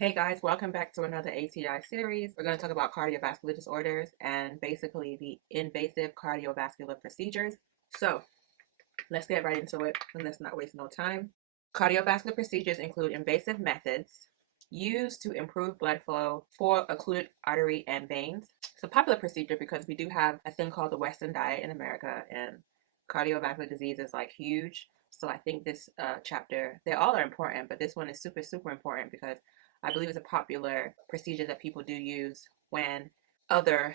Hey guys, welcome back to another ATI series. We're going to talk about cardiovascular disorders and basically the invasive cardiovascular procedures. So let's get right into it and let's not waste no time. Cardiovascular procedures include invasive methods used to improve blood flow for occluded artery and veins. It's a popular procedure because we do have a thing called the Western diet in America, and cardiovascular disease is like huge. So I think this chapter, they all are important, but this one is super, super important because I believe it's a popular procedure that people do use when other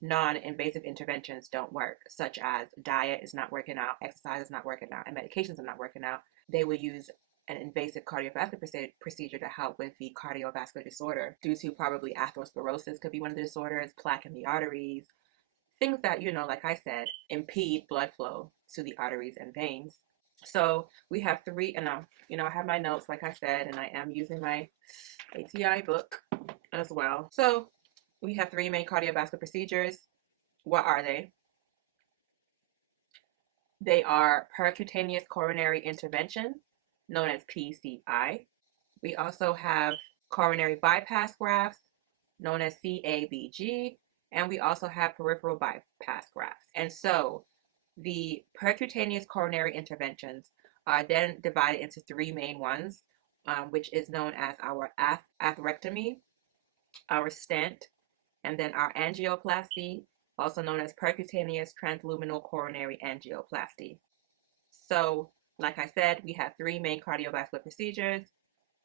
non-invasive interventions don't work, such as diet is not working out, exercise is not working out, and medications are not working out. They will use an invasive cardiovascular procedure to help with the cardiovascular disorder due to probably atherosclerosis could be one of the disorders, plaque in the arteries, things that, like I said, impede blood flow to the arteries and veins. So we have three, and I have my notes, like I said, and I am using my ATI book as well. So we have three main cardiovascular procedures. What are they? They are percutaneous coronary intervention, known as PCI. We also have coronary bypass grafts, known as CABG, and we also have peripheral bypass grafts. And so the percutaneous coronary interventions are then divided into three main ones, which is known as our atherectomy, our stent, and then our angioplasty, also known as percutaneous transluminal coronary angioplasty. So, like I said, we have three main cardiovascular procedures,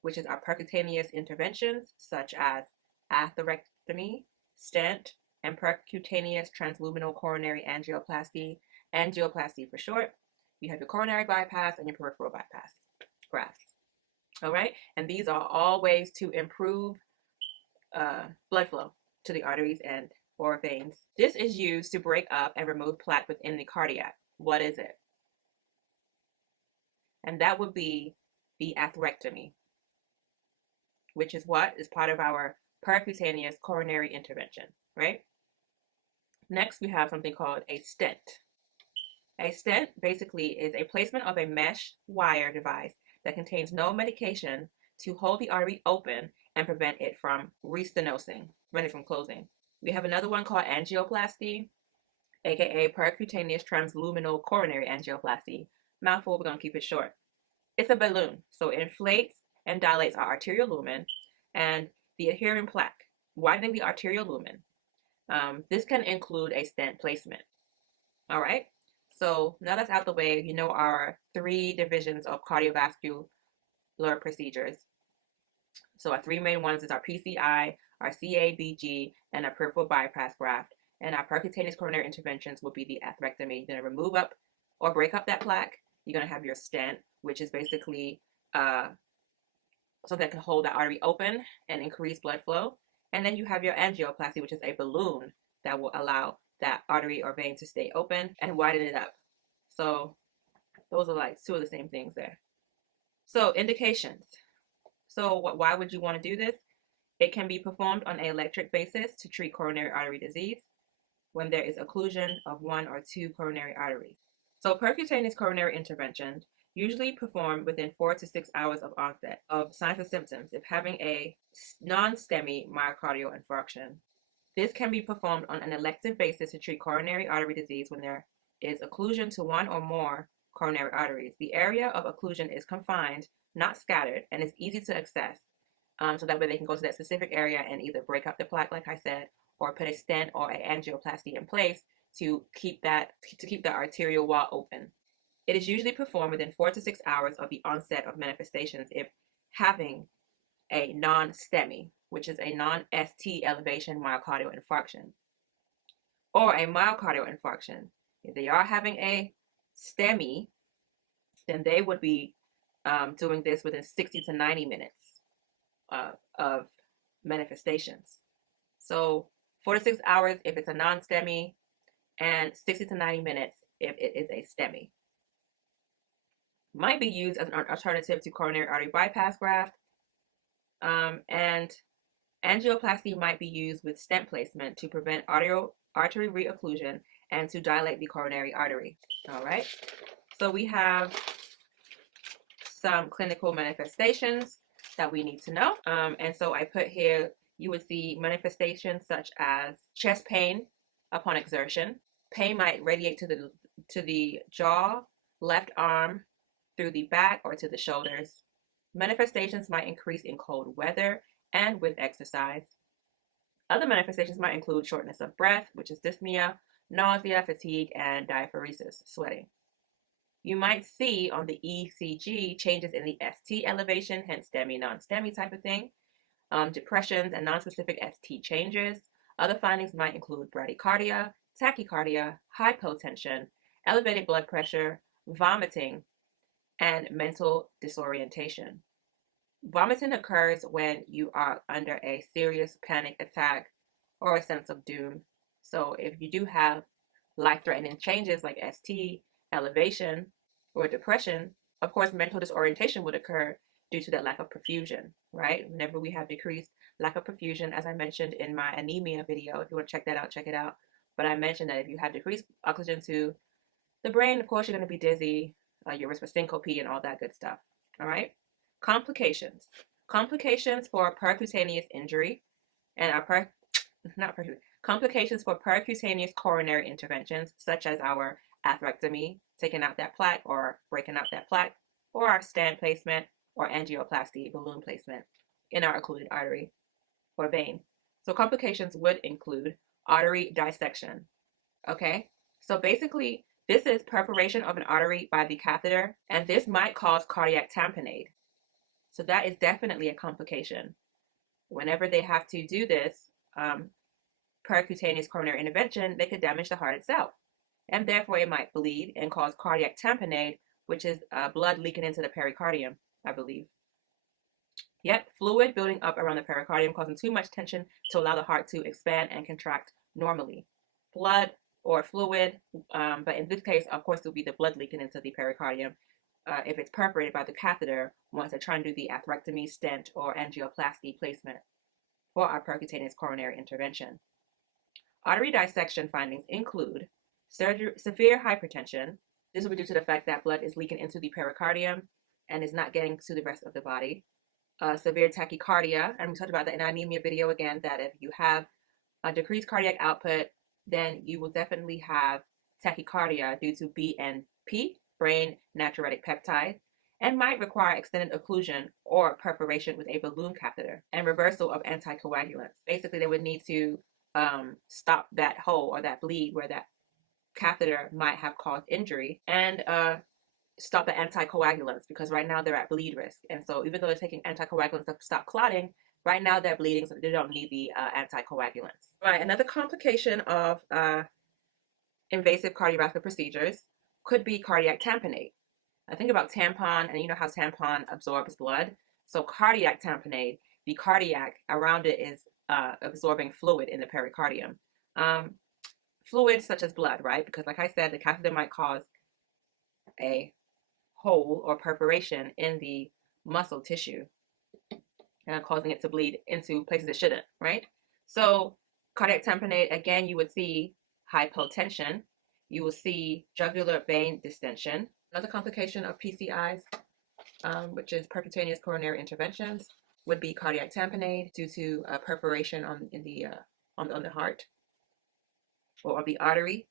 which is our percutaneous interventions, such as atherectomy, stent, and percutaneous transluminal coronary angioplasty for short. You have your coronary bypass and your peripheral bypass grafts. All right, and these are all ways to improve blood flow to the arteries and or veins. This is used to break up and remove plaque within the cardiac. What is it? And that would be the atherectomy, which is what is part of our percutaneous coronary intervention, right? Next, we have something called a stent. A stent basically is a placement of a mesh wire device that contains no medication to hold the artery open and prevent it from restenosing, prevent it from closing. We have another one called angioplasty, aka percutaneous transluminal coronary angioplasty. Mouthful, we're going to keep it short. It's a balloon, so it inflates and dilates our arterial lumen and the adherent plaque, widening the arterial lumen. This can include a stent placement. All right, so now that's out the way, you know our three divisions of cardiovascular procedures. So our three main ones is our PCI, our CABG, and our peripheral bypass graft. And our percutaneous coronary interventions will be the atherectomy. You're going to remove up or break up that plaque. You're going to have your stent, which is basically something that can hold the artery open and increase blood flow. And then you have your angioplasty, which is a balloon that will allow that artery or vein to stay open and widen it up. So those are like two of the same things there. So indications. So why would you want to do this? It can be performed on an electric basis to treat coronary artery disease when there is occlusion of one or two coronary arteries. So percutaneous coronary intervention usually performed within 4 to 6 hours of onset of signs and symptoms if having a non-STEMI myocardial infarction. This can be performed on an elective basis to treat coronary artery disease when there is occlusion to one or more coronary arteries. The area of occlusion is confined, not scattered, and is easy to access. So that way they can go to that specific area and either break up the plaque, like I said, or put a stent or an angioplasty in place to keep the arterial wall open. It is usually performed within 4 to 6 hours of the onset of manifestations if having a non-STEMI, which is a non-ST elevation myocardial infarction, or a myocardial infarction. If they are having a STEMI, then they would be doing this within 60 to 90 minutes of manifestations. So 4 to 6 hours if it's a non-STEMI, and 60 to 90 minutes if it is a STEMI. Might be used as an alternative to coronary artery bypass graft, and angioplasty might be used with stent placement to prevent artery re-occlusion and to dilate the coronary artery. All right, so we have some clinical manifestations that we need to know. And so I put here, you would see manifestations such as chest pain upon exertion. Pain might radiate to the jaw, left arm, through the back, or to the shoulders. Manifestations might increase in cold weather and with exercise. Other manifestations might include shortness of breath, which is dyspnea, nausea, fatigue, and diaphoresis, sweating. You might see on the ECG changes in the ST elevation, hence STEMI, non-STEMI type of thing, depressions and nonspecific ST changes. Other findings might include bradycardia, tachycardia, hypotension, elevated blood pressure, vomiting, and mental disorientation. Vomiting occurs when you are under a serious panic attack or a sense of doom. So if you do have life-threatening changes like ST, elevation, or depression, of course, mental disorientation would occur due to that lack of perfusion, right? Whenever we have decreased lack of perfusion, as I mentioned in my anemia video, if you want to check that out, check it out. But I mentioned that if you have decreased oxygen to the brain, of course, you're going to be dizzy, your risk for syncope and all that good stuff, all right? Complications. Complications for percutaneous injury and complications for percutaneous coronary interventions, such as our atherectomy, taking out that plaque or breaking out that plaque, or our stent placement or angioplasty, balloon placement in our occluded artery or vein. So complications would include artery dissection, okay? So basically, this is perforation of an artery by the catheter, and this might cause cardiac tamponade. So that is definitely a complication. Whenever they have to do this percutaneous coronary intervention, they could damage the heart itself. And therefore, it might bleed and cause cardiac tamponade, which is blood leaking into the pericardium, I believe. Yep, fluid building up around the pericardium, causing too much tension to allow the heart to expand and contract normally. Blood or fluid, but in this case, of course, it will be the blood leaking into the pericardium if it's perforated by the catheter once they're trying to do the atherectomy, stent, or angioplasty placement for our percutaneous coronary intervention. Artery dissection findings include severe hypertension. This will be due to the fact that blood is leaking into the pericardium and is not getting to the rest of the body. Severe tachycardia, and we talked about that in our anemia video again, that if you have a decreased cardiac output, then you will definitely have tachycardia due to BNP, brain natriuretic peptide, and might require extended occlusion or perforation with a balloon catheter and reversal of anticoagulants. Basically, they would need to stop that hole or that bleed where that catheter might have caused injury, and stop the anticoagulants, because right now they're at bleed risk. And so even though they're taking anticoagulants to stop clotting, right now they're bleeding, so they don't need the anticoagulants. Right, another complication of invasive cardiovascular procedures could be cardiac tamponade. I think about tampon, and you know how tampon absorbs blood. So cardiac tamponade, the cardiac around it is absorbing fluid in the pericardium. Fluids such as blood, right? Because like I said, the catheter might cause a hole or perforation in the muscle tissue, causing it to bleed into places it shouldn't, right? So cardiac tamponade, again, you would see hypotension. You will see jugular vein distension. Another complication of PCIs, which is percutaneous coronary interventions, would be cardiac tamponade due to perforation on the heart or the artery,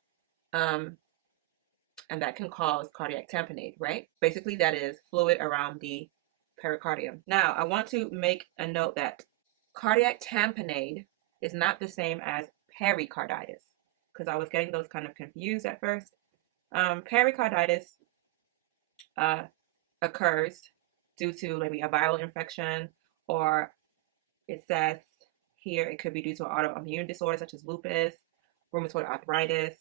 and that can cause cardiac tamponade, right? Basically, that is fluid around the pericardium. Now, I want to make a note that cardiac tamponade is not the same as pericarditis, because I was getting those kind of confused at first. Pericarditis occurs due to maybe a viral infection, or it says here it could be due to an autoimmune disorder such as lupus, rheumatoid arthritis.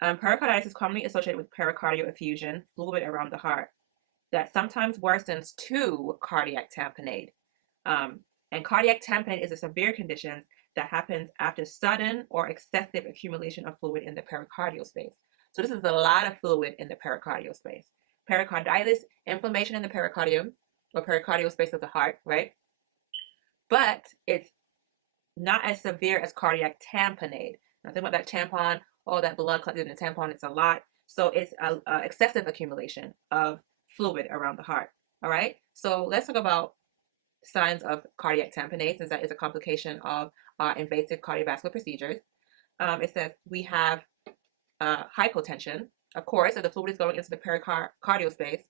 Pericarditis is commonly associated with pericardial effusion, fluid around the heart, that sometimes worsens to cardiac tamponade. And cardiac tamponade is a severe condition that happens after sudden or excessive accumulation of fluid in the pericardial space. So this is a lot of fluid in the pericardial space. Pericarditis, inflammation in the pericardium or pericardial space of the heart, right? But it's not as severe as cardiac tamponade. Now think about that tampon, all that blood collected in the tampon, it's a lot. So it's excessive accumulation of fluid around the heart. All right, so let's talk about signs of cardiac tamponade, since that is a complication of invasive cardiovascular procedures. It says we have hypotension. Of course, if the fluid is going into the pericardial space,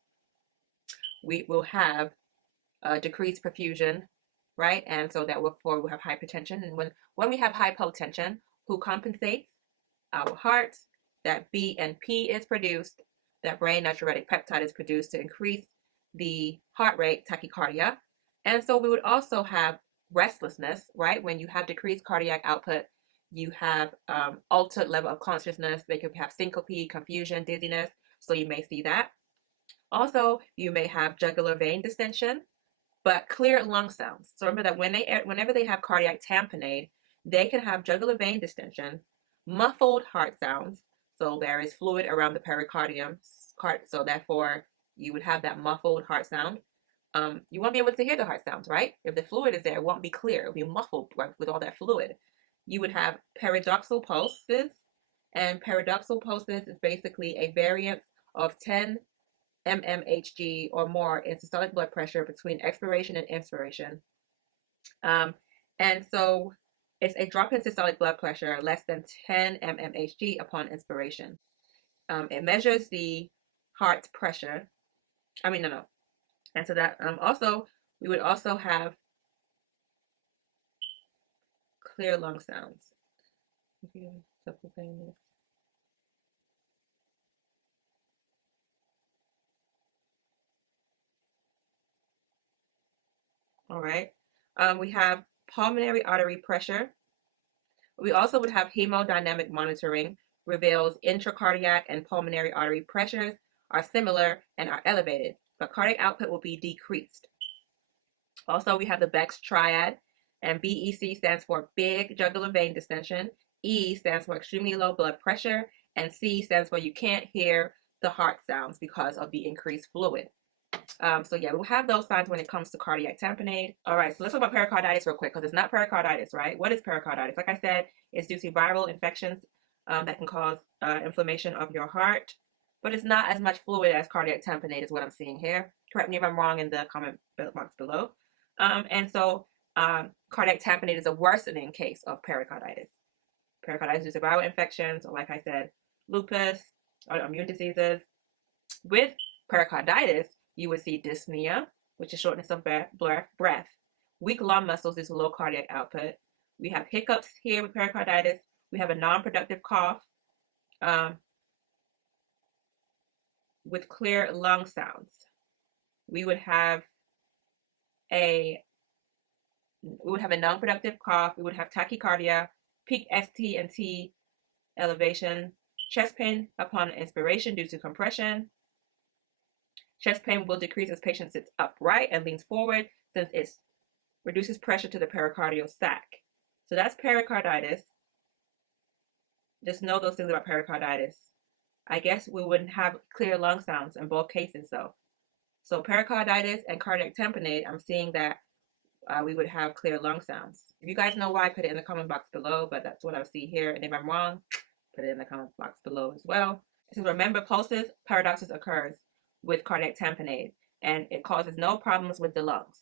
we will have decreased perfusion, right? And so that we'll have hypertension. And when we have hypotension, who compensates? Our heart. That BNP is produced. That brain natriuretic peptide is produced to increase the heart rate, tachycardia. And so we would also have restlessness, right? When you have decreased cardiac output, you have altered level of consciousness. They could have syncope, confusion, dizziness. So you may see that. Also, you may have jugular vein distension, but clear lung sounds. So remember that whenever they have cardiac tamponade, they can have jugular vein distension, muffled heart sounds. So there is fluid around the pericardium, so therefore you would have that muffled heart sound. You won't be able to hear the heart sounds, right? If the fluid is there, it won't be clear. It'll be muffled with all that fluid. You would have paradoxal pulses, and paradoxal pulses is basically a variance of 10 mmHg or more in systolic blood pressure between expiration and inspiration. And so it's a drop in systolic blood pressure less than 10 mmHg upon inspiration. It measures the heart pressure. No. And so that also, we would also have clear lung sounds. All right. We have pulmonary artery pressure. We also would have hemodynamic monitoring, reveals intracardiac and pulmonary artery pressures are similar and are elevated, but cardiac output will be decreased. Also, we have the Beck's triad, and BEC stands for big jugular vein distension, E stands for extremely low blood pressure, and C stands for you can't hear the heart sounds because of the increased fluid. So yeah, we'll have those signs when it comes to cardiac tamponade. All right, so let's talk about pericarditis real quick, because it's not pericarditis, right? What is pericarditis? Like I said, it's due to viral infections that can cause inflammation of your heart, but it's not as much fluid as cardiac tamponade is what I'm seeing here. Correct me if I'm wrong in the comment box below. And so cardiac tamponade is a worsening case of pericarditis. Pericarditis is due to viral infections, or like I said, lupus, autoimmune diseases. With pericarditis, you would see dyspnea, which is shortness of breath, weak lung muscles due to low cardiac output. We have hiccups here with pericarditis. We have a non-productive cough with clear lung sounds. We would have a non-productive cough. We would have tachycardia, peak ST and T elevation, chest pain upon inspiration due to compression. Chest pain will decrease as patient sits upright and leans forward, since it reduces pressure to the pericardial sac. So that's pericarditis. Just know those things about pericarditis. I guess we wouldn't have clear lung sounds in both cases, though. So pericarditis and cardiac tamponade, I'm seeing that we would have clear lung sounds. If you guys know why, put it in the comment box below, but that's what I see here. And if I'm wrong, put it in the comment box below as well. So remember, pulses, paradoxus occurs with cardiac tamponade, and it causes no problems with the lungs.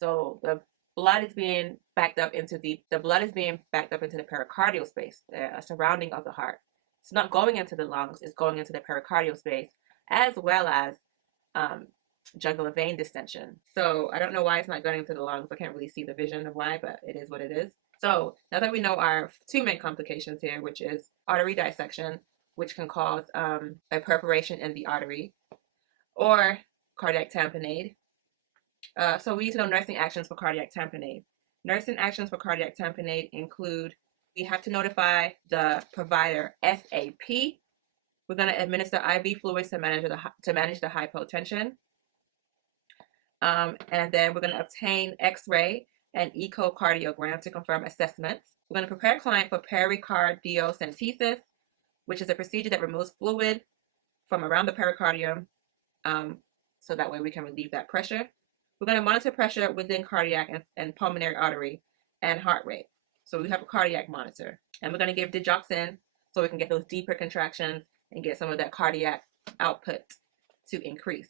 So the blood is being backed up into the pericardial space, a surrounding of the heart. It's not going into the lungs, it's going into the pericardial space, as well as jugular vein distension. So I don't know why it's not going into the lungs. I can't really see the vision of why, but it is what it is. So now that we know our two main complications here, which is artery dissection, which can cause a perforation in the artery, or cardiac tamponade. So we need to know nursing actions for cardiac tamponade. Nursing actions for cardiac tamponade include, we have to notify the provider SAP. We're going to administer IV fluids to manage the hypotension. And then we're going to obtain X-ray and echocardiogram to confirm assessments. We're going to prepare client for pericardiocentesis, which is a procedure that removes fluid from around the pericardium, so that way we can relieve that pressure. We're going to monitor pressure within cardiac and pulmonary artery and heart rate. So we have a cardiac monitor. And we're going to give digoxin so we can get those deeper contractions and get some of that cardiac output to increase.